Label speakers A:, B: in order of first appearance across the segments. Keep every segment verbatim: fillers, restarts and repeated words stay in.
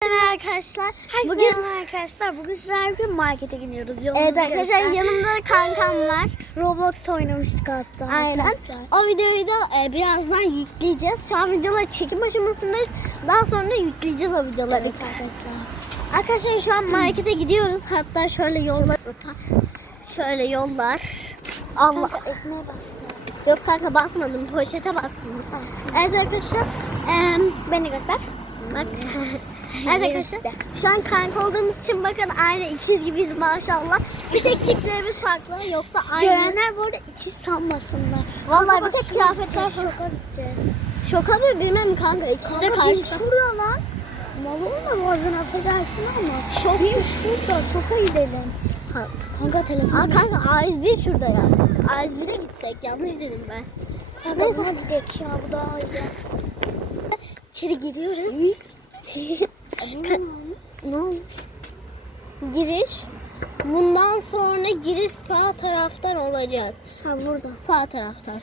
A: merhaba arkadaşlar.
B: Herkese
A: Bugün
B: merhaba arkadaşlar. Bugün sizlerle bir markete gidiyoruz.
A: evet
B: Yolumuzu
A: arkadaşlar
B: göster.
A: yanımda da kankam var.
B: Roblox oynamıştık hatta.
A: Aynen.
B: Arkadaşlar.
A: O videoyu da e, birazdan yükleyeceğiz. Şu an videolar çekim aşamasındayız. Daha sonra yükleyeceğiz o videoları.
B: Evet arkadaşlar.
A: Arkadaşlar şu an markete gidiyoruz. Hatta şöyle yollar. Şöyle yollar. Allah.
B: Kanka ekmeğe bastı.
A: Yok kanka basmadım. Poşete bastım. Evet arkadaşlar. E,
B: Beni göster.
A: Bak. Evet arkadaşlar. Şu an kanka olduğumuz için bakın aynı ikiz gibiyiz maşallah. Bir tek tiplerimiz farklı yoksa aynı.
B: Görenler bu arada iki sanmasınlar.
A: Vallahi
B: Kanka
A: bir
B: bak,
A: tek
B: şuna
A: kıyafetler
B: gideceğiz,
A: falan.
B: Şoka gideceğiz.
A: Şoka mı bilmem kanka. İkisi de
B: Kanka benim
A: karşı.
B: şurada lan. Mal olma bazen affedersin ama.
A: Şok.
B: Benim şurada. Şoka gidelim.
A: Ha.
B: Kanka telefon.
A: Aa kanka A yüz bir şurada ya. A yüz bire gitsek yanlış dedim ben.
B: Kanka
A: Neyse.
B: buna gidelim ya, bu daha iyi.
A: İçeri giriyoruz. Ka- ne olmuş? Giriş. Bundan sonra giriş sağ taraftan olacak.
B: Ha burada.
A: Sağ taraftan.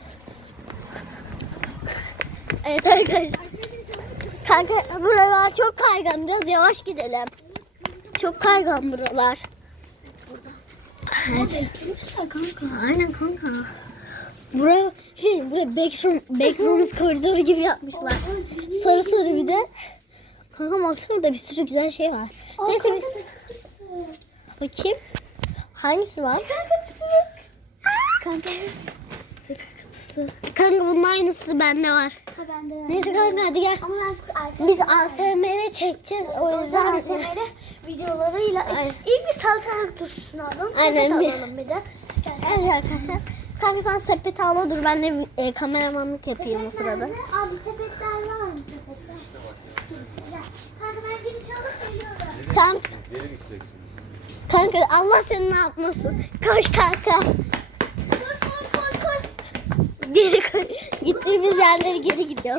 A: Evet arkadaşlar. Kanka buralar çok kaygan. Biraz yavaş gidelim. Çok kaygan buralar. Evet.
B: Kanka.
A: Aynen kanka. Buraya şey buraya backroom, backrooms koridoru gibi yapmışlar. Sarı sarı bir de. Kanka baksana da bir sürü güzel şey var.
B: Aa,
A: Neyse bir
B: kanka.
A: bakayım. Hangisi lan?
B: Kanka.
A: Kanka bunun aynısı bende var.
B: Ha bende.
A: Neyse kanka hadi gel.
B: Ama ben
A: Biz A S M R çekeceğiz. O yüzden
B: A S M R videolarıyla
A: Aynen.
B: ilk bir salatalık turşusunu alalım.
A: Aynen,
B: Sepet
A: bir-
B: alalım bir de.
A: evet kanka. Kanka sen sepeti al dur ben de e, kameramanlık yapayım o sırada.
B: Abi sepetler var mı sepetler? Gel. Kanka ben gidiş alıp geliyorum.
A: Tamam.
C: Nereye gideceksiniz?
A: Kanka Allah seni ne yapmasın. Koş kanka.
B: Koş koş koş koş.
A: Geri koş. Gittiğimiz yerlere geri gidiyoruz.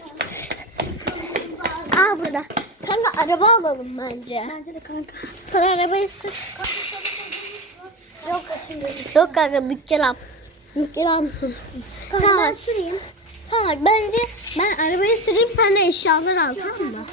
A: Aa burada. Kanka araba alalım bence.
B: Bence de kanka.
A: Sonra arabayı sür.
B: Yok şimdi.
A: Yok kanka bükkelam. Bükkelam.
B: Kanka
A: Tamam.
B: ben süreyim.
A: Tamam bence ben arabayı süreyim sen de eşyaları al tamam mı?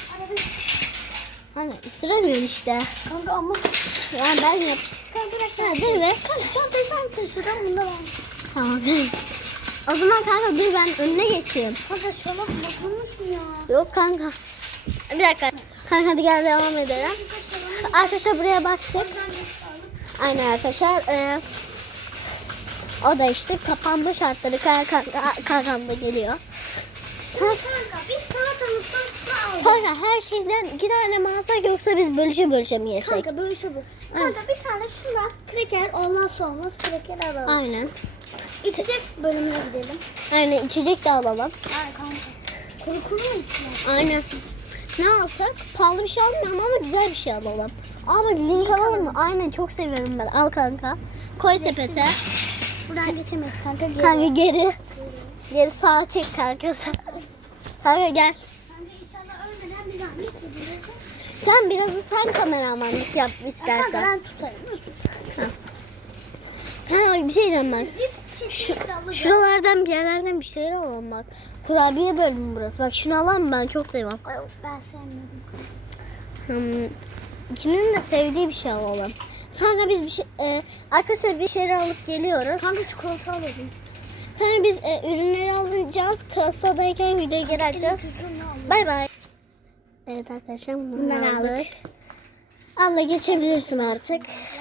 A: Kanka süremiyorum işte.
B: Kanka ama.
A: Yani ben yap.
B: Kanka bir dakika.
A: Ha, dur be.
B: Kanka çantayı sen taşıdın bunda ben.
A: Tamam. O zaman kanka dur ben önüne geçeyim.
B: Kanka şalak bakılmış mı ya?
A: Yok kanka. Bir dakika. Kanka hadi gel devam edelim. Arkadaşlar buraya baktık. Aynen arkadaşlar. Ee, o da işte kapanma şartları. Kanka, kankam da geliyor.
B: Kanka bir salatalıktan su al.
A: Kanka her şeyden iki tane mi alsak yoksa biz bölüşe bölüşe mi yesek?
B: Kanka böyle şey bu. Kanka bir tane şundan kreker olmazsa olmaz kreker alalım.
A: Aynen.
B: İçecek bölümüne gidelim.
A: Aynen içecek de alalım.
B: Ay kanka. Kuru kuru mu içeceğiz?
A: Aynen. Ne alsak? Pahalı bir şey almayalım ama güzel bir şey alalım. Ama link alalım mı? Aynen çok seviyorum ben. Al kanka. Koy sepete.
B: Buradan geçemeyiz kanka. Geri.
A: Kanka geri. Geri sağa çek kanka sen. Kanka gel.
B: Kanka inşallah ölmeden bir zahmet gidiyoruz.
A: Sen biraz da sen kameramanlık yap
B: Kanka
A: istersen.
B: ben tutarım.
A: Ha bir şey diyeceğim ben.
B: Cips kesinlikle alacağım.
A: Şuralardan bir yerlerden bir şeyler alalım bak. Kurabiye bölümü burası. Bak şunu alalım ben çok seviyorum.
B: Ay, ben sevmiyorum.
A: Hmm, ikimizin de sevdiği bir şey alalım. Kanka biz bir şey e, arkadaşlar bir şeyler alıp geliyoruz.
B: Kanka çikolata alalım.
A: Kanka biz e, ürünleri alacağız. Kasadayken videoyu geri açacağız. Bay bay. Evet arkadaşlar bunları
B: Bundan
A: aldık.
B: aldık.
A: Abla geçebilirsin artık.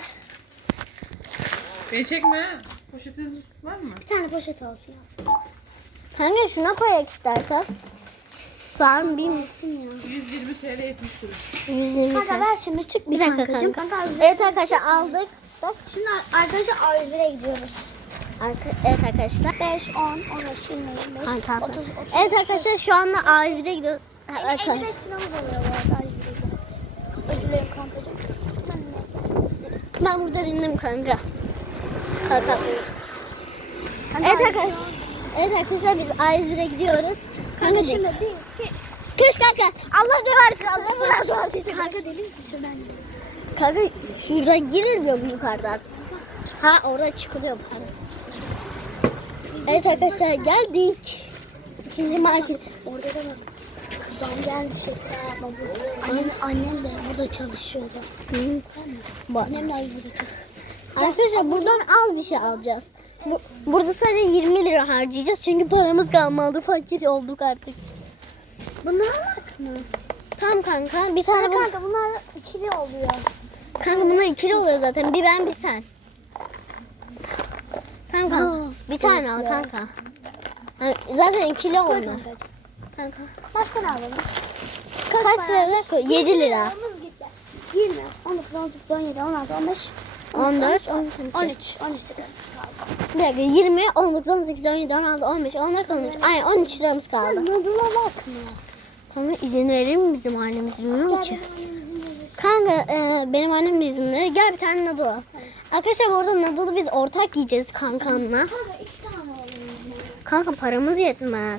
D: Beni çekme. ha. Poşetiniz var mı?
B: Bir tane poşet olsun.
A: Kanka şuna koyak istersen. Sağın bir
B: Olsun ya.
D: yüz yirmi TL yetmiş kuruş.
A: yüz yirmi
B: Kanka
A: tane.
B: ver şimdi çık bir,
A: Bir dakika
B: kankacığım.
A: kanka.
B: Kanka
A: Evet arkadaşlar aldık. Bak.
B: Şimdi arkadaşlar A yüz bire gidiyoruz.
A: Arka, evet arkadaşlar.
B: beş, on, on beş, yirmi, yirmi beş,
A: Kanka.
B: otuz, otuz.
A: Evet arkadaşlar şu anda A yüz bire gidiyoruz. Ha,
B: elli
A: arkadaşlar.
B: beş liramız oluyor bu arada A yüz bire. Özür dilerim kankacığım.
A: Ben burada indim kanka. Kanka.
B: Kanka,
A: Evet arkadaşlar. Evet arkadaşlar biz A yüz bire gidiyoruz. Kanka
B: Kanka
A: değil.
B: şimdi bir, iki.
A: Koş kanka. Allah ne versin Allah ne versin.
B: Kanka deli misin şuradan gidelim.
A: Kanka şuradan girilmiyor mu yukarıdan? Ha orada çıkılıyor pardon. Evet arkadaşlar geldik. İkinci market.
B: Orada da var. Zam geldi şeker yapma bu. Annem, annem de burada çalışıyordu.
A: Hı. Bak.
B: Annemle ayrı çalışıyor.
A: Arkadaşlar buradan az bir şey alacağız. Bu, burada sadece yirmi lira harcayacağız. Çünkü paramız kalmadı. Fakir olduk artık.
B: Bunu alak mı?
A: Tamam kanka. Bir tane bu.
B: Kanka bunlar ikili oluyor.
A: Kanka bunlar ikili oluyor zaten. Bir ben bir sen. Tamam kanka.
B: Ha,
A: Bir tane al
B: evet.
A: kanka. Ha, zaten ikili onlar.
B: kankacığım.
A: Kanka.
B: Başka ne alalım?
A: Kaç lira koy? yedi lira.
B: Liramız gitti. yirmi, on dokuz, on sekiz, on yedi, on altı, on beş,
A: on dört, on
B: on
A: üç.
B: üç, on üç lira kaldı.
A: Bir dakika. yirmi, on dokuz, on sekiz, on yedi, on altı, on beş, on dört, on üç. Aynen on üç liramız kaldı.
B: Nadıl'a bakma.
A: Kanka izin verir mi bizim annemiz bilmiyorum
B: Gel
A: ki.
B: benim annemizin olur.
A: Kanka e, benim annem de izin verir. Gel bir tane noodle al. Arkadaşlar bu arada noodle'ı biz ortak yiyeceğiz kankamla.
B: Kanka iki tane alalım.
A: Kanka paramız yetmez.